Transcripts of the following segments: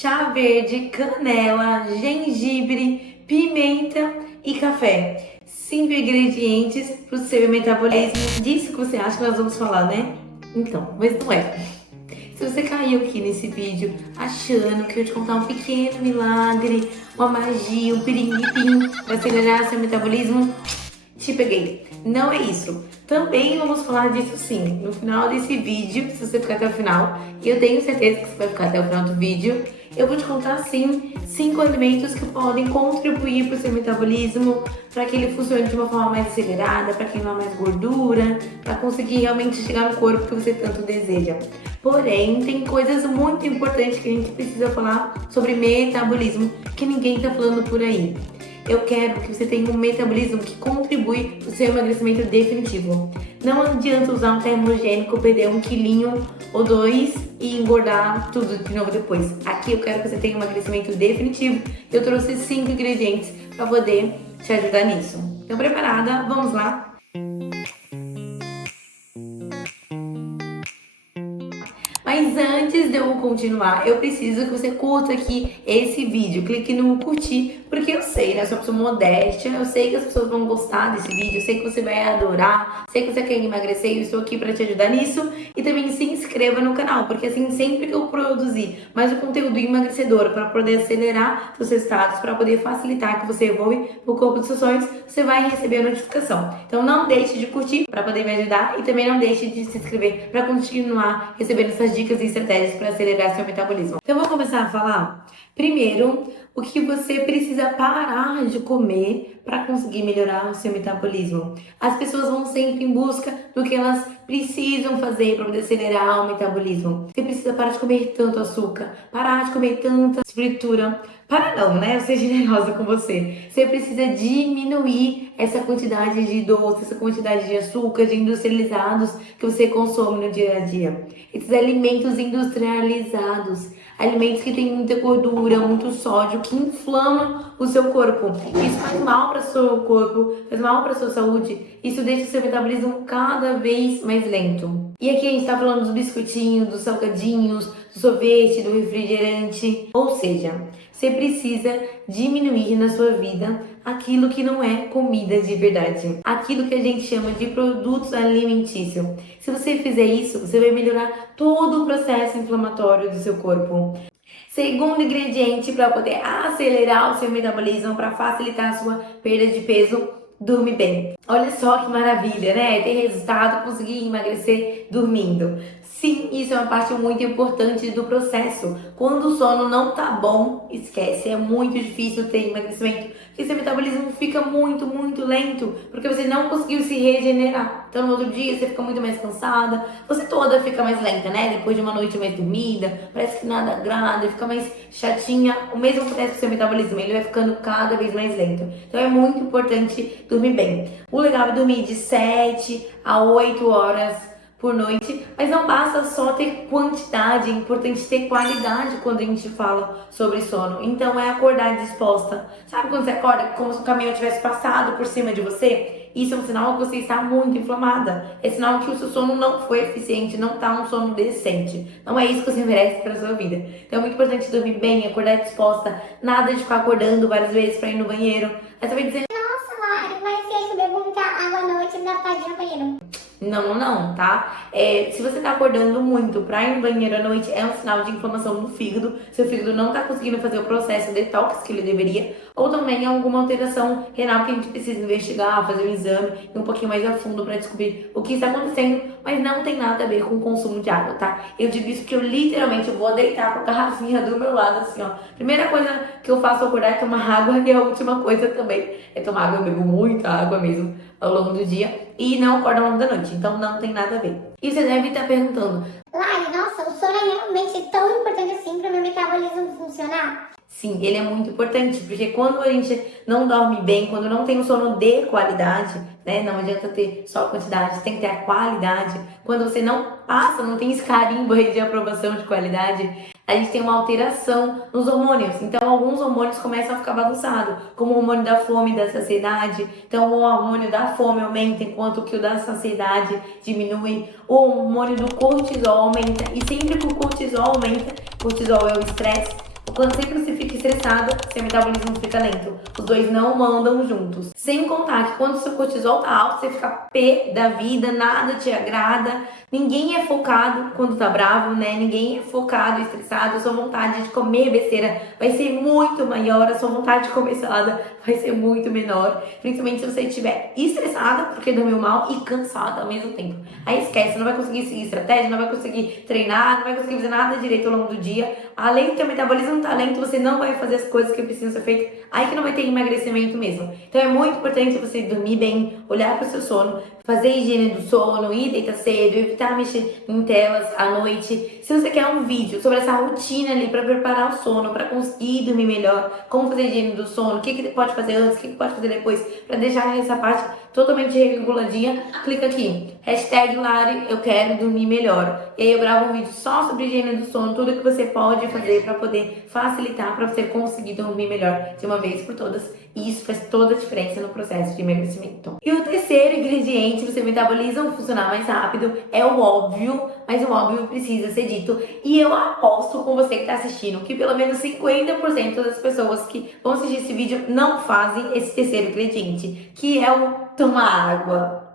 chá verde, canela, gengibre, pimenta e café. 5 ingredientes para o seu metabolismo. Disso que você acha que nós vamos falar, né? Então, mas não é. Se você caiu aqui nesse vídeo achando que eu ia te contar um pequeno milagre, uma magia, um pirim-pim para acelerar seu metabolismo, te peguei. Não é isso. Também vamos falar disso sim no final desse vídeo, se você ficar até o final. E eu tenho certeza que você vai ficar até o final do vídeo. Eu vou te contar sim 5 alimentos que podem contribuir para o seu metabolismo, para que ele funcione de uma forma mais acelerada, para queimar mais gordura, para conseguir realmente chegar no corpo que você tanto deseja. Porém, tem coisas muito importantes que a gente precisa falar sobre metabolismo que ninguém está falando por aí. Eu quero que você tenha um metabolismo que contribui para o seu emagrecimento definitivo. Não adianta usar um termogênico, perder 1 quilinho ou 2 e engordar tudo de novo depois. Aqui eu quero que você tenha um emagrecimento definitivo. Eu trouxe 5 ingredientes para poder te ajudar nisso. Então, preparada? Vamos lá? Mas antes de eu continuar, eu preciso que você curta aqui esse vídeo. Clique no curtir, porque eu sei, né? Eu sou uma pessoa modesta, eu sei que as pessoas vão gostar desse vídeo, eu sei que você vai adorar, sei que você quer emagrecer e eu estou aqui para te ajudar nisso. E também se inscreva no canal, porque assim, sempre que eu produzir mais um conteúdo emagrecedor para poder acelerar seus resultados, para poder facilitar que você evolui o corpo dos seus sonhos, você vai receber a notificação. Então não deixe de curtir para poder me ajudar e também não deixe de se inscrever para continuar recebendo essas dicas e estratégias para acelerar seu metabolismo. Então eu vou começar a falar primeiro o que você precisa parar de comer para conseguir melhorar o seu metabolismo. As pessoas vão sempre em busca do que elas precisam fazer para poder acelerar o metabolismo. Você precisa parar de comer tanto açúcar, parar de comer tanta fritura. Para não, né? Eu ser generosa com você. Você precisa diminuir essa quantidade de doce, essa quantidade de açúcar, de industrializados que você consome no dia a dia. Esses alimentos industrializados, alimentos que têm muita gordura, muito sódio, que inflamam o seu corpo. Isso faz mal para o seu corpo, faz mal para a sua saúde. Isso deixa o seu metabolismo cada vez mais lento. E aqui a gente está falando dos biscoitinhos, dos salgadinhos, do sorvete, do refrigerante. Ou seja, você precisa diminuir na sua vida aquilo que não é comida de verdade. Aquilo que a gente chama de produtos alimentícios. Se você fizer isso, você vai melhorar todo o processo inflamatório do seu corpo. Segundo ingrediente para poder acelerar o seu metabolismo, para facilitar a sua perda de peso, dorme bem. Olha só que maravilha, né? Ter resultado, conseguir emagrecer dormindo. Sim, isso é uma parte muito importante do processo. Quando o sono não tá bom, esquece, é muito difícil ter emagrecimento, porque seu metabolismo fica muito lento, porque você não conseguiu se regenerar. Então no outro dia você fica muito mais cansada, você toda fica mais lenta, né? Depois de uma noite mais dormida, parece que nada agrada, fica mais chatinha. O mesmo acontece com o seu metabolismo, ele vai ficando cada vez mais lento. Então é muito importante dormir bem. O legal é dormir de 7 a 8 horas por noite, mas não basta só ter quantidade, é importante ter qualidade quando a gente fala sobre sono. Então é acordar disposta. Sabe quando você acorda como se o caminhão tivesse passado por cima de você? Isso é um sinal que você está muito inflamada. É sinal que o seu sono não foi eficiente, não está um sono decente. Não é isso que você merece para a sua vida. Então é muito importante dormir bem, acordar disposta. Nada de ficar acordando várias vezes para ir no banheiro. Aí você vai dizer: nossa, Lari, mas se eu beber muita água à noite, não dá pra ir no banheiro. Não, tá? Se você tá acordando muito pra ir no banheiro à noite, é um sinal de inflamação no fígado. Seu fígado não tá conseguindo fazer o processo detox que ele deveria. Ou também alguma alteração renal que a gente precisa investigar, fazer um exame, ir um pouquinho mais a fundo pra descobrir o que está acontecendo. Mas não tem nada a ver com o consumo de água, tá? Eu digo isso porque eu literalmente vou deitar com a garrafinha do meu lado, assim, ó. Primeira coisa que eu faço ao acordar é tomar água, e a última coisa também é tomar água. Eu bebo muita água mesmo ao longo do dia e não acordo ao longo da noite, então não tem nada a ver. E você deve estar perguntando: Lari, nossa, o sono é realmente tão importante assim para o meu metabolismo funcionar? Sim, ele é muito importante, porque quando a gente não dorme bem, quando não tem um sono de qualidade, né? Não adianta ter só a quantidade, tem que ter a qualidade. Quando você não passa, não tem esse carimbo aí de aprovação de qualidade, a gente tem uma alteração nos hormônios. Então, alguns hormônios começam a ficar bagunçados, como o hormônio da fome e da saciedade. Então, o hormônio da fome aumenta, enquanto que o da saciedade diminui. O hormônio do cortisol aumenta. E sempre que o cortisol aumenta, cortisol é o estresse, o Quando sempre você fica estressado, seu metabolismo fica lento. Os dois não andam juntos. Sem contar que quando o seu cortisol tá alto, você fica pé da vida, nada te agrada. Ninguém é focado quando tá bravo, né? Ninguém é focado, estressado. A sua vontade de comer besteira vai ser muito maior. A sua vontade de comer salada vai ser muito menor. Principalmente se você estiver estressada porque dormiu mal e cansada ao mesmo tempo. Aí esquece, não vai conseguir seguir estratégia, não vai conseguir treinar, não vai conseguir fazer nada direito ao longo do dia. Além do teu metabolismo tá lento, você não vai fazer as coisas que precisam ser feitas. Aí que não vai ter emagrecimento mesmo. Então é muito importante você dormir bem, olhar pro seu sono, fazer higiene do sono, ir deitar cedo, evitar mexer em telas à noite. Se você quer um vídeo sobre essa rotina ali para preparar o sono, para conseguir dormir melhor, como fazer higiene do sono, o que pode fazer antes, o que pode fazer depois, para deixar essa parte totalmente reguladinha, clica aqui, #Lari, eu quero dormir melhor. E aí eu gravo um vídeo só sobre higiene do sono, tudo que você pode fazer para poder facilitar, para você conseguir dormir melhor de uma vez por todas. E isso faz toda a diferença no processo de emagrecimento. E o terceiro ingrediente para o seu metabolismo funcionar mais rápido é o óbvio, mas o óbvio precisa ser dito. E eu aposto com você que está assistindo que pelo menos 50% das pessoas que vão assistir esse vídeo não fazem esse terceiro ingrediente, que é o tomar água.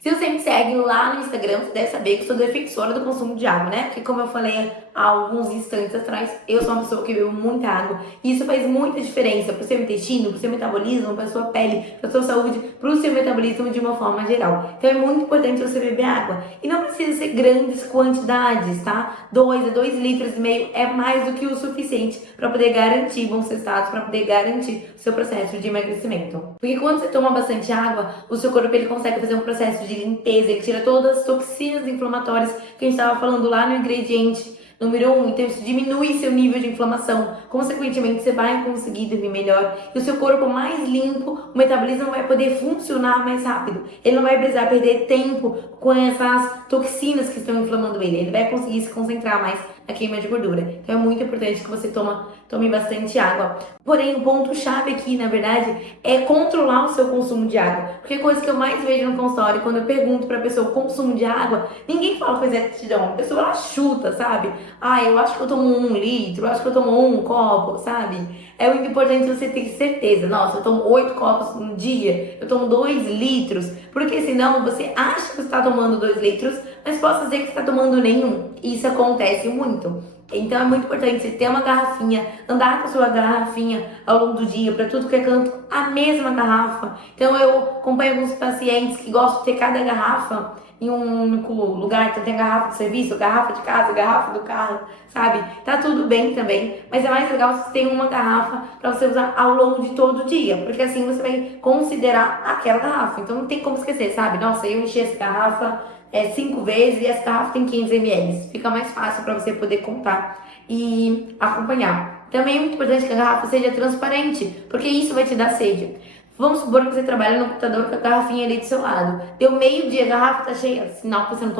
Se você me segue lá no Instagram, você deve saber que eu sou defensora do consumo de água, né? Porque como eu falei há alguns instantes atrás, eu sou uma pessoa que bebe muita água. E isso faz muita diferença pro seu intestino, pro seu metabolismo, pra sua pele, pra sua saúde, pro seu metabolismo de uma forma geral. Então é muito importante você beber água. E não precisa ser grandes quantidades, tá? 2 a 2,5 litros é mais do que o suficiente para poder garantir bons resultados, para poder garantir o seu processo de emagrecimento. Porque quando você toma bastante água, o seu corpo ele consegue fazer um processo de limpeza, ele tira todas as toxinas inflamatórias que a gente estava falando lá no ingrediente número 1, então isso diminui seu nível de inflamação, consequentemente você vai conseguir dormir melhor e o seu corpo mais limpo, o metabolismo vai poder funcionar mais rápido, ele não vai precisar perder tempo com essas toxinas que estão inflamando ele vai conseguir se concentrar mais na queima de gordura. Então é muito importante que você tome bastante água. Porém, o ponto chave aqui, na verdade, é controlar o seu consumo de água. Porque a coisa que eu mais vejo no consultório, quando eu pergunto pra pessoa o consumo de água, ninguém fala com exatidão. A pessoa ela chuta, sabe? Ah, eu acho que eu tomo 1 litro, eu acho que eu tomo 1 copo, sabe? É muito importante você ter certeza. Nossa, eu tomo 8 copos no dia, eu tomo 2 litros. Porque senão você acha que você está tomando 2 litros, mas posso dizer que você está tomando nenhum. Isso acontece muito. Então é muito importante você ter uma garrafinha, andar com a sua garrafinha ao longo do dia, para tudo que é canto, a mesma garrafa. Então eu acompanho alguns pacientes que gostam de ter cada garrafa em um único lugar, então tem garrafa de serviço, garrafa de casa, garrafa do carro, sabe? Tá tudo bem também, mas é mais legal se você tem uma garrafa para você usar ao longo de todo o dia, porque assim você vai considerar aquela garrafa, então não tem como esquecer, sabe? Nossa, eu enchi essa garrafa 5 vezes e essa garrafa tem 500 ml. Fica mais fácil para você poder contar e acompanhar. Também é muito importante que a garrafa seja transparente, porque isso vai te dar sede. Vamos supor que você trabalha no computador com a garrafinha ali do seu lado. Deu meio-dia, a garrafa tá cheia, sinal que você não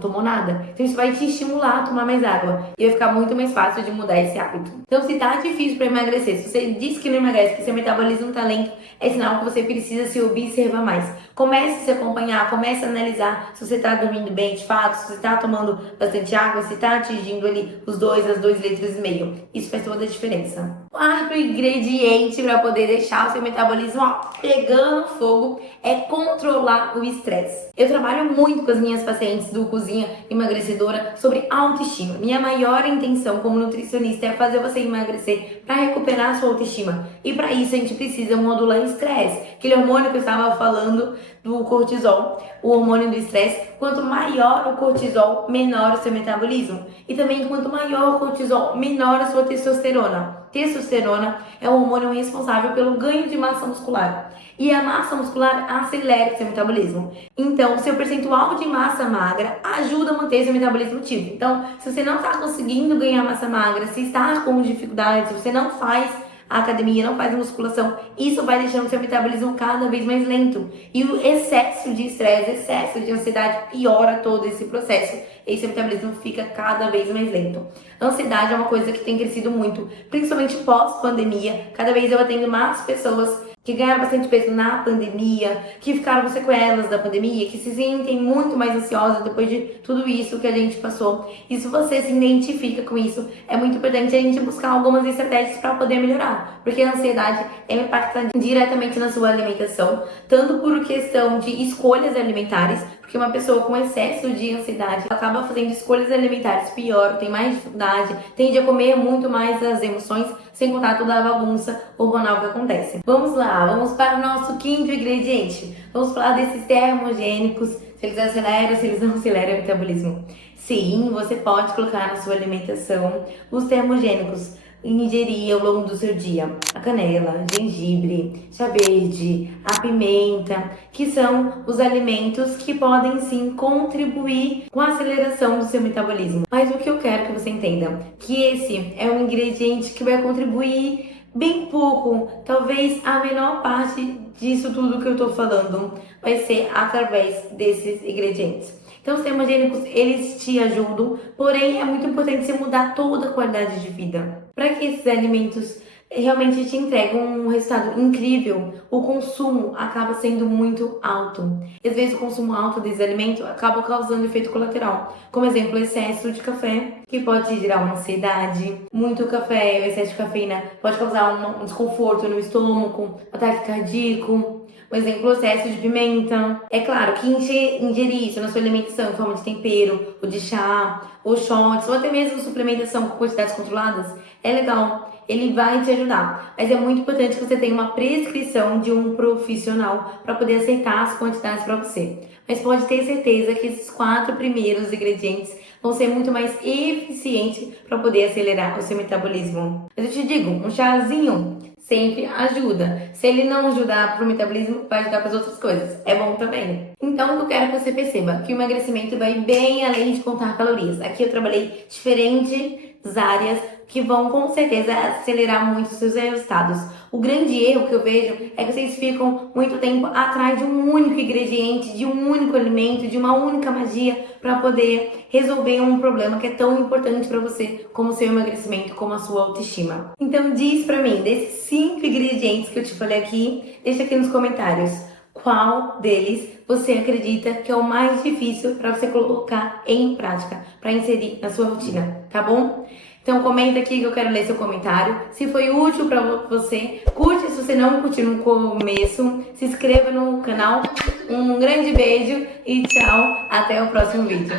tomou nada. Então isso vai te estimular a tomar mais água. E vai ficar muito mais fácil de mudar esse hábito. Então se tá difícil para emagrecer, se você diz que não emagrece, que seu metabolismo tá lento, é sinal que você precisa se observar mais. Comece a se acompanhar, comece a analisar se você tá dormindo bem de fato, se você tá tomando bastante água, se tá atingindo ali os 2 a 2,5 litros. Isso faz toda a diferença. Quarto ingrediente para poder deixar o seu metabolismo pegando fogo é controlar o estresse. Eu trabalho muito com as minhas pacientes do Cozinha Emagrecedora sobre autoestima. Minha maior intenção como nutricionista é fazer você emagrecer para recuperar a sua autoestima. E para isso a gente precisa modular o estresse. Aquele hormônio que eu estava falando do cortisol, o hormônio do estresse. Quanto maior o cortisol, menor o seu metabolismo. E também quanto maior o cortisol, menor a sua testosterona. Testosterona é o hormônio responsável pelo ganho de massa muscular. E a massa muscular acelera o seu metabolismo. Então, o seu percentual de massa magra ajuda a manter seu metabolismo ativo. Então, se você não está conseguindo ganhar massa magra, se está com dificuldade, se você não faz a academia, não faz a musculação, isso vai deixando o seu metabolismo cada vez mais lento. E o excesso de estresse, excesso de ansiedade piora todo esse processo. E seu metabolismo fica cada vez mais lento. A ansiedade é uma coisa que tem crescido muito, principalmente pós-pandemia. Cada vez eu atendo mais pessoas que ganharam bastante peso na pandemia, que ficaram com sequelas da pandemia, que se sentem muito mais ansiosas depois de tudo isso que a gente passou. E se você se identifica com isso, é muito importante a gente buscar algumas estratégias para poder melhorar, porque a ansiedade ela impacta diretamente na sua alimentação, tanto por questão de escolhas alimentares, porque uma pessoa com excesso de ansiedade acaba fazendo escolhas alimentares pior, tem mais dificuldade, tende a comer muito mais as emoções, sem contar toda a bagunça hormonal que acontece. Vamos lá, vamos para o nosso quinto ingrediente. Vamos falar desses termogênicos, se eles aceleram, se eles não aceleram o metabolismo. Sim, você pode colocar na sua alimentação os termogênicos e ingerir ao longo do seu dia a canela, gengibre, chá verde, a pimenta, que são os alimentos que podem sim contribuir com a aceleração do seu metabolismo. Mas o que eu quero que você entenda, que esse é um ingrediente que vai contribuir bem pouco, talvez a menor parte disso tudo que eu tô falando vai ser através desses ingredientes. Então, os termogênicos, eles te ajudam, porém é muito importante você mudar toda a qualidade de vida. Para que esses alimentos realmente te entregam um resultado incrível, o consumo acaba sendo muito alto. E às vezes o consumo alto desses alimentos acaba causando efeito colateral. Como exemplo, excesso de café, que pode gerar uma ansiedade. Muito café, o excesso de cafeína pode causar um desconforto no estômago, ataque cardíaco. Por exemplo, o excesso de pimenta. É claro que ingerir isso na sua alimentação em forma de tempero, ou de chá, ou shots, ou até mesmo suplementação com quantidades controladas, é legal. Ele vai te ajudar. Mas é muito importante que você tenha uma prescrição de um profissional para poder aceitar as quantidades para você. Mas pode ter certeza que esses 4 primeiros ingredientes vão ser muito mais eficientes para poder acelerar o seu metabolismo. Mas eu te digo, um chazinho sempre ajuda. Se ele não ajudar para o metabolismo, vai ajudar para as outras coisas. É bom também. Então, eu quero que você perceba que o emagrecimento vai bem além de contar calorias. Aqui eu trabalhei diferentes áreas que vão com certeza acelerar muito os seus resultados. O grande erro que eu vejo é que vocês ficam muito tempo atrás de um único ingrediente, de um único alimento, de uma única magia para poder resolver um problema que é tão importante para você, como o seu emagrecimento, como a sua autoestima. Então diz para mim, desses 5 ingredientes que eu te falei aqui, deixa aqui nos comentários qual deles você acredita que é o mais difícil para você colocar em prática, para inserir na sua rotina, tá bom? Então comenta aqui que eu quero ler seu comentário. Se foi útil para você, curte se você não curtiu no começo, se inscreva no canal. Um grande beijo e tchau, até o próximo vídeo.